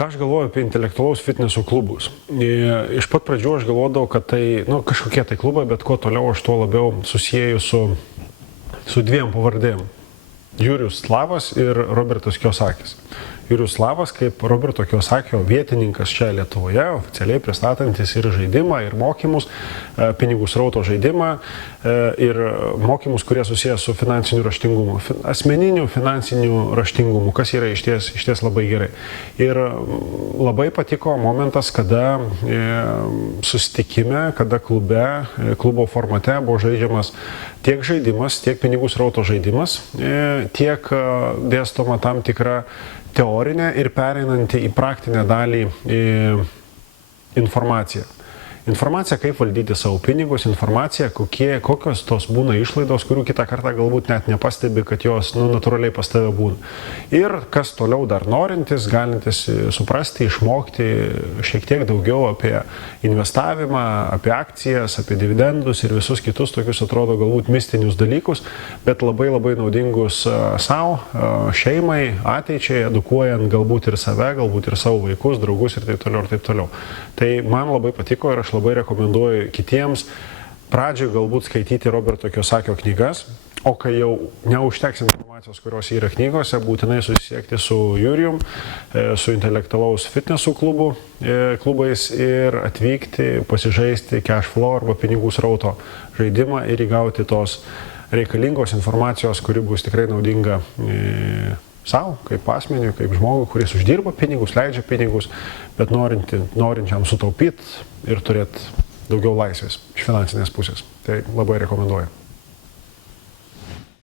Ką aš galvoju apie intelektualaus fitneso klubus? Iš pat pradžių aš galvodavau, kad tai, kažkokie tai klubai, bet kuo toliau aš tuo labiau susijęju su dviem pavardėm. Jurijus Slavas ir Robertas Kiyosakis. Jurijus Slavas kaip Roberto Kiyosakio vietininkas čia Lietuvoje, oficialiai pristatantis ir žaidimą, ir mokymus, pinigų srauto žaidimą, ir mokymus, kurie susijęs su finansiniu raštingumu, asmeniniu finansiniu raštingumu, kas yra išties labai gerai. Ir labai patiko momentas, kada susitikime, kada klubo formate buvo žaidžiamas tiek žaidimas, tiek pinigų srauto žaidimas, tiek dėstoma tam tikra teorinė ir pereinanti į praktinę dalį informaciją. Informacija, kaip valdyti savo pinigus, informacija, kokios tos būna išlaidos, kurių kitą kartą galbūt net nepastebi, kad jos natūraliai pas tave būna. Ir kas toliau dar norintis, galintis suprasti, išmokti šiek tiek daugiau apie investavimą, apie akcijas, apie dividendus ir visus kitus tokius, atrodo, galbūt mistinius dalykus, bet labai labai naudingus savo, šeimai, ateičiai, edukuojant galbūt ir save, galbūt ir savo vaikus, draugus ir taip toliau ir taip toliau. Tai man labai patiko ir aš labai rekomenduoju kitiems pradžioj galbūt skaityti Roberto Kiyosakio knygas, o kai jau neužteks informacijos, kurios yra knygose, būtinai susisiekti su Jurijum, su intelektualaus fitneso klubais ir atvykti, pasižaisti cash flow arba pinigų srauto žaidimą ir įgauti tos reikalingos informacijos, kuri bus tikrai naudinga savo, kaip asmeniui, kaip žmogui, kuris uždirba pinigus, leidžia pinigus, bet norinčiam sutaupyti ir turėti daugiau laisvės iš finansinės pusės. Tai labai rekomenduoju.